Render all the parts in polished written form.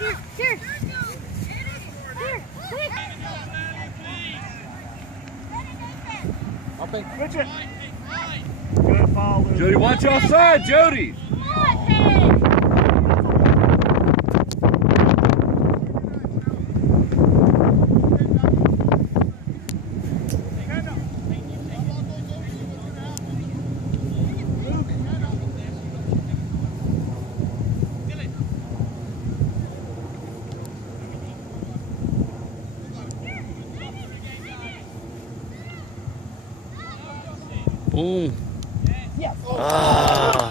Here. Up and Switch it. Good ball, Luke. Jody, watch offside, Jody. Boom. Yes. Ah.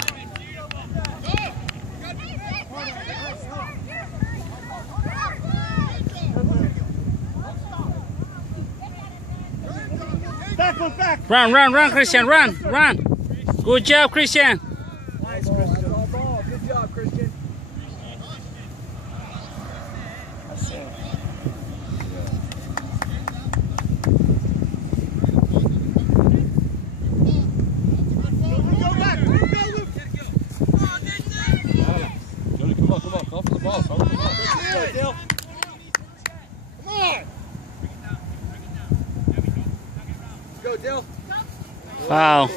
Back. Run, Christian, run. Good job, Christian. Nice, Christian. Good job, Christian. That's it. Jody, come on. Call for the ball. Come on. Let's go, Dill. Wow.